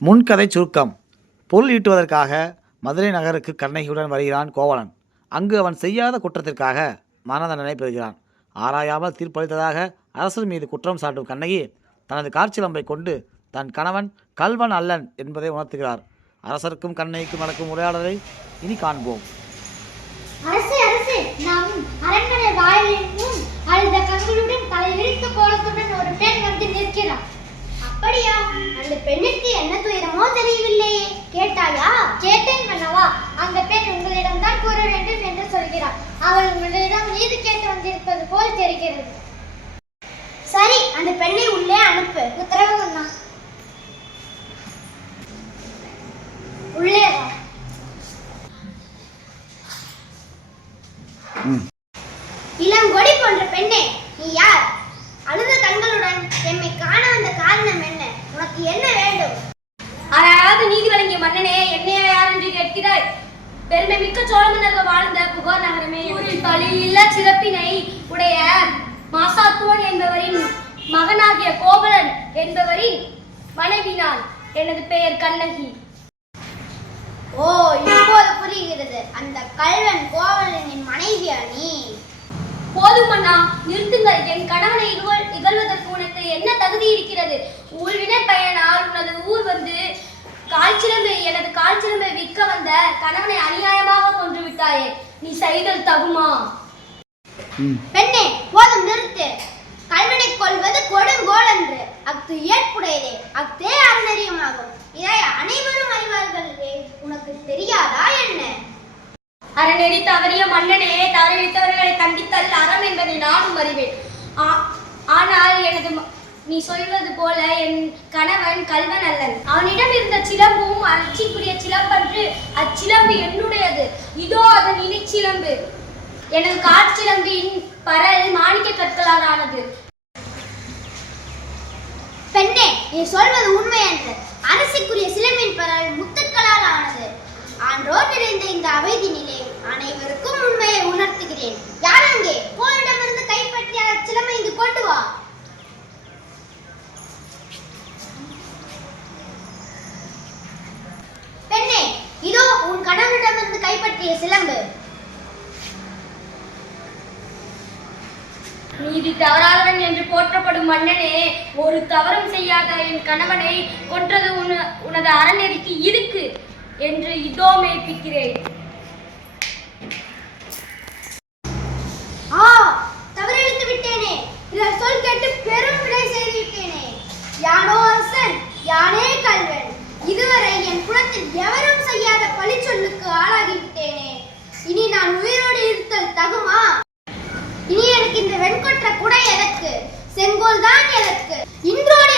முன்கதை சுருக்கம். பொருள் ஈட்டுவதற்காக மதுரை நகருக்கு கண்ணகியுடன் வருகிறான் கோவலன். அங்கு அவன் செய்யாத குற்றத்திற்காக மரண தண்டனை பெறுகிறான். ஆராயாமல் தீர்ப்பளித்ததாக அரசர் மீது குற்றம் சாட்டும் கண்ணகி தனது காற்சிலம்பை கொண்டு தன் கணவன் கள்வன் அல்லன் என்பதை உணர்த்துகிறார். அரசருக்கும் கண்ணகிக்கும் நடக்கும் உரையாடலை இனி காண்போம். அரசே அரசே, நாம் அரண்மனை வாயிலும் அழுத கண்களுடன் தலை விரித்த கோலத்துடன் ஒரு பெண் வந்து நிற்கிறார். அப்படியா? அந்த பெண்ணுக்கு என்ன துயரமோ தெரியவில்லையே. கேட்டாயா? கேட்டேன் மன்னவா. அந்த பெண் உங்களிடம் தான் கூற வேண்டும் என்று சொல்கிறார். அவள் உங்களிடம் நீதி கேட்டு வந்திருப்பது போல் தெரிகிறது. சரி, அந்த பெண்ணை உள்ளே அனுப்பு. உத்தரவு அண்ணா. உள்ளே வா. இளங்கொடி போன்ற பெண்ணே, நீ யார்? அழுத கண்களுடன் எம்மை காண வந்த காரணம் என்ன? உனக்கு என்ன வேண்டும்? அதாவது நீதி வழங்கிய மன்னனே, என்னையா யார் என்று கேட்கிறாய்? பெருமை மிக்க சோழ மன்னர்கள் வாழ்ந்த புகார் நகரமே ஊரில் பழியில்ல சிறப்பினை உடைய மாசாத்துவன் என்பவரின் மகனாகிய கோவலன் என்பவரின் மனைவி நான். எனது பெயர் கண்ணகி. ஓ, இப்போது புரிகிறது. அந்த கள்வன் கோவலனின் மனைவியா நீ? போதும் அண்ணா, நிறுத்துங்கள். என் கணவனை இகழ்வதற்கு உனக்கு என்ன தகுதி இருக்கிறது? ஊழ்வினை பயனால் உனது ஊர் வந்து எனது கால்சிலம்பை விற்க வந்த கணவனை அநியாயமாக கொன்று விட்டாயே, நீ செய்தல் தகுமா? பெண்ணே, போதும், நிறுத்து. கள்வனை கொள்வது கொடுங்கோல் என்று அஃது ஏற்புடையதே, அஃதே அறநெறியமாகும். இதை அனைவரும் அறிவார்கள். உனக்கு தெரியாதா என்ன? அறநெறி தவறிய மன்னனே, தவறித்தவர்களை கண்டித்தல் அறம் என்பதை நானும் அறிவேன். ஆனால் நீ சொல்வது போல என் கணவன் கள்வன் அல்லன். அவனிடம் இருந்த சிலம்பும் அச்சிக்குரிய சிலம்பன்று. அச்சிலம்பு என்னுடையது. இதோ அதன் இனிச்சிலம்பு. எனது காற்சிலம்பின் பரல் மாணிக்க கற்களால் ஆனது. பெண்ணே, நீ சொல்வது உண்மை என்று. அரசுக்குரிய சிலம்பின் பரல் முத்துக்களால் ஆனது. ஆன்றோர் நிறைந்த இந்த அமைதியிலே அனைவருக்கும் உண்மையை உணர்த்துகிறேன். யார் அங்கே? போரிடமிருந்து கைப்பற்றிய சிலம்பை இங்கு கொண்டு வா. பெண்ணே, இதோ உன் கணவனிடமிருந்து கைப்பற்றிய சிலம்பு. நீதி தவறாதவன் என்று போற்றப்படும் மன்னனே, ஒரு தவறும் செய்யாத என் கணவனை கொன்றது உனது அறநெறிக்கு இருக்கு என்று இதோ மெய்ப்பிக்கிறேன். தவறிழைத்து விட்டேனே. இதன் சொல் கேட்டு பெரும் விடை செய்து விட்டேனே. யானோ அரசன், யானே கள்வன். இதுவரை என் குலத்தில் எவரும் செய்யாத பழி சொல்லுக்கு ஆளாகிவிட்டேனே. இனி நான் உயிரோடு இருத்தல் தகுமா? இனி எனக்கு இந்த வெண்கொற்ற குடை எதற்கு? செங்கோல் தான் எதற்கு? இன்றோடு